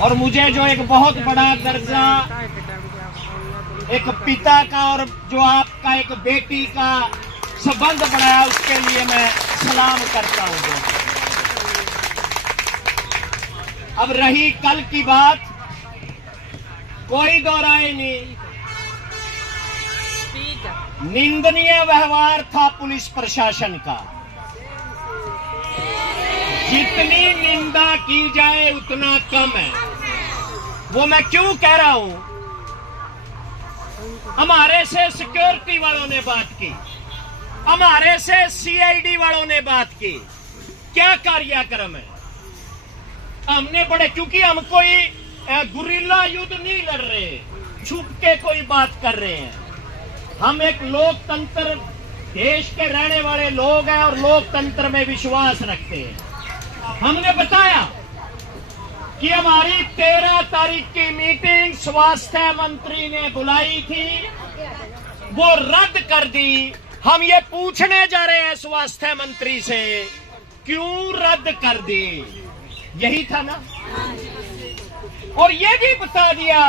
और मुझे जो एक बहुत बड़ा दर्जा एक पिता का और जो आपका एक बेटी का संबंध बनाया, उसके लिए मैं सलाम करता हूं। अब रही कल की बात, कोई दो राय नहीं, निंदनीय व्यवहार था पुलिस प्रशासन का। जितनी निंदा की जाए उतना कम है। वो मैं क्यों कह रहा हूं? हमारे से सिक्योरिटी वालों ने बात की, हमारे से सीआईडी वालों ने बात की, क्या कार्यक्रम है? हमने बड़े, क्योंकि हम कोई गुरिल्ला युद्ध नहीं लड़ रहे, छुप के कोई बात कर रहे हैं। हम एक लोकतंत्र देश के रहने वाले लोग हैं और लोकतंत्र में विश्वास रखते हैं। हमने बताया कि हमारी 13 तारीख की मीटिंग स्वास्थ्य मंत्री ने बुलाई थी, वो रद्द कर दी। हम ये पूछने जा रहे हैं स्वास्थ्य मंत्री से, क्यों रद्द कर दी? यही था ना। और ये भी बता दिया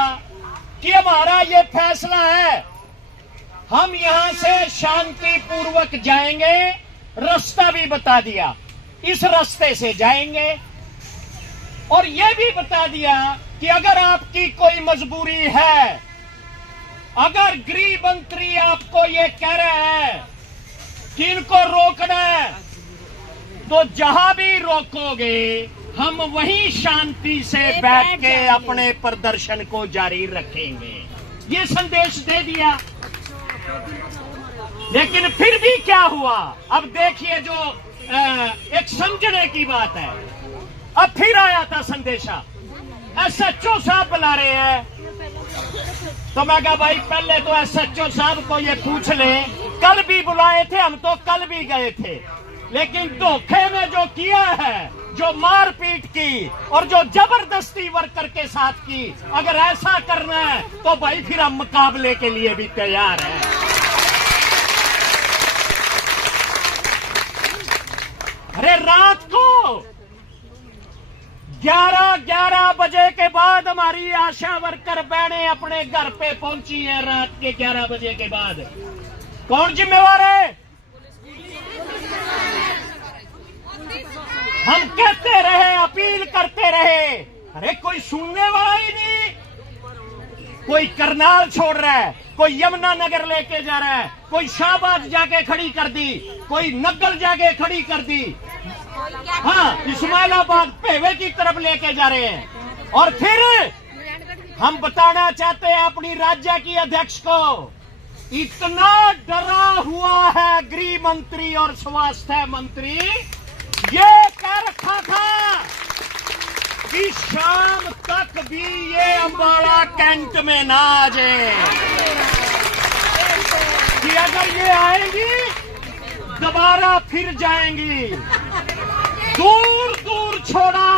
कि हमारा ये फैसला है, हम यहां से शांति पूर्वक जाएंगे। रास्ता भी बता दिया, इस रास्ते से जाएंगे। और यह भी बता दिया कि अगर आपकी कोई मजबूरी है, अगर गृह मंत्री आपको ये कह रहे हैं कि इनको रोकना है, तो जहां भी रोकोगे हम वहीं शांति से बैठ के अपने प्रदर्शन को जारी रखेंगे। ये संदेश दे दिया। लेकिन फिर भी क्या हुआ? अब देखिए, जो एक समझने की बात है, अब फिर आया था संदेशा, एसएचओ साहब बुला रहे हैं। तो मैं कहा भाई पहले तो एसएचओ साहब को ये पूछ ले, कल भी बुलाए थे, हम तो कल भी गए थे, लेकिन धोखे में जो किया है, जो मारपीट की और जो जबरदस्ती वर्कर के साथ की, अगर ऐसा करना है तो भाई फिर हम मुकाबले के लिए भी तैयार हैं। अरे रात को 11 बजे के बाद हमारी आशा वर्कर बहनें अपने घर पे पहुंची हैं। रात के 11 बजे के बाद कौन जिम्मेवार है? हम कहते रहे, अपील करते रहे, अरे कोई सुनने वाला ही नहीं। कोई करनाल छोड़ रहा है, कोई यमुना नगर लेके जा रहा है, कोई शाहबाद जाके खड़ी कर दी, कोई नगर जाके खड़ी कर दी, हाँ इस्माइलाबाद पेवे की तरफ लेके जा रहे हैं। और फिर हम बताना चाहते हैं अपनी राज्य की अध्यक्ष को, इतना डरा हुआ है गृह मंत्री और स्वास्थ्य मंत्री, ये कह रखा था कि शाम तक भी ये अम्बाड़ा कैंट में ना आ जाए, कि अगर ये आएंगी दोबारा फिर जाएंगी। दूर दूर छोड़ा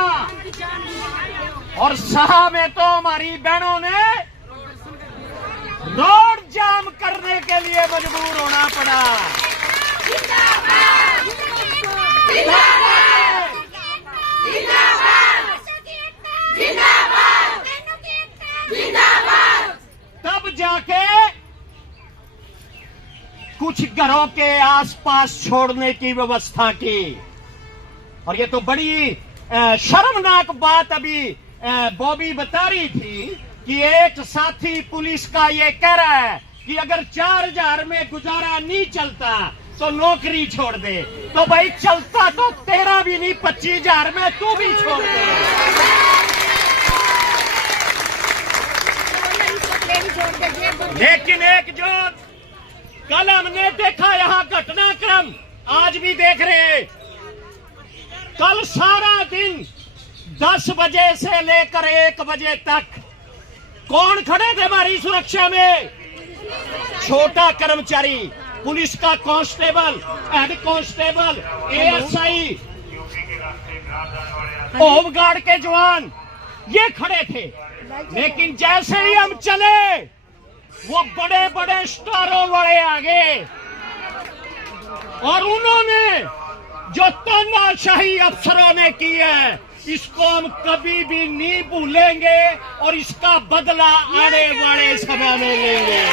और शाह में तो हमारी बहनों ने रोड जाम करने के लिए मजबूर होना पड़ा। तब जाके कुछ घरों के आसपास छोड़ने की व्यवस्था की। और ये तो बड़ी शर्मनाक बात अभी बॉबी बता रही थी कि एक साथी पुलिस का ये कह रहा है कि अगर 4000 में गुजारा नहीं चलता तो नौकरी छोड़ दे। तो भाई चलता तो तेरा भी नहीं, 25,000 में तू भी छोड़ दे। लेकिन एक जो कल हमने देखा यहाँ घटनाक्रम, आज भी देख रहे हैं, कल सारा दिन 10 बजे से लेकर 1 बजे तक कौन खड़े थे हमारी सुरक्षा में? छोटा कर्मचारी, पुलिस का constable, head constable, ASI, home guard के जवान, ये खड़े थे। लेकिन जैसे ही हम चले, वो बड़े बड़े स्टारों वाले आ गए और उन्होंने जो तानाशाही अफसरों ने की है, इसको हम कभी भी नहीं भूलेंगे और इसका बदला आने वाले समय में लेंगे।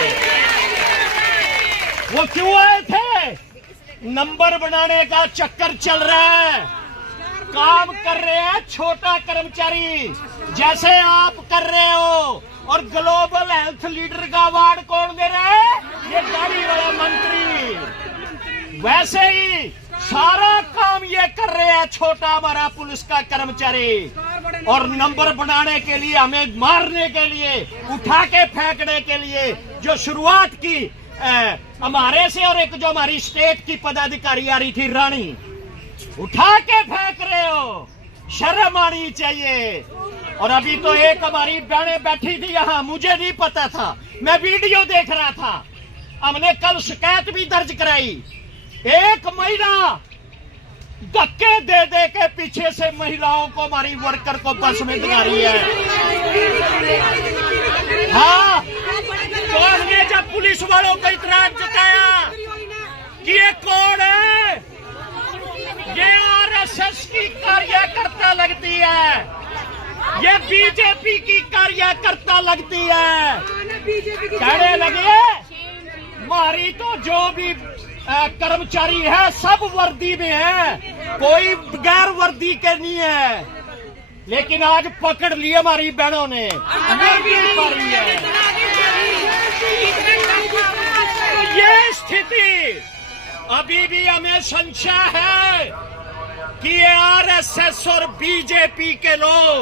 वो क्यों आए थे? नंबर बनाने का चक्कर चल रहा है। काम कर रहे हैं छोटा कर्मचारी, जैसे आप कर रहे हो। और ग्लोबल हेल्थ लीडर का अवार्ड कौन दे रहा है? ये गाड़ी वाला मंत्री। वैसे ही सारा काम ये कर रहे हैं छोटा हमारा पुलिस का कर्मचारी। और नंबर बनाने के लिए, हमें मारने के लिए, उठा के फेंकने के लिए जो शुरुआत की हमारे से, और एक जो हमारी स्टेट की पदाधिकारी आ रही थी रानी, उठा के फेंक रहे हो। शर्म आनी चाहिए। और अभी तो एक हमारी बहनें बैठी थी यहाँ, मुझे नहीं पता था, मैं वीडियो देख रहा था। हमने कल शिकायत भी दर्ज कराई। एक महिला धक्के दे दे के पीछे से महिलाओं को, हमारी वर्कर को बस में दिखा रही है। हाँ, तो हमने जब पुलिस वालों को इतराज जताया कि ये कौन है, ये आरएसएस की कार्यकर्ता लगती है, ये बीजेपी की कार्यकर्ता लगती है, कहने लगे हमारी तो जो भी कर्मचारी है सब वर्दी में है, कोई गैर वर्दी के नहीं है। लेकिन आज पकड़ लिए हमारी बहनों ने, है। तो ये स्थिति अभी भी हमें संशय है कि ये आरएसएस और बीजेपी के लोग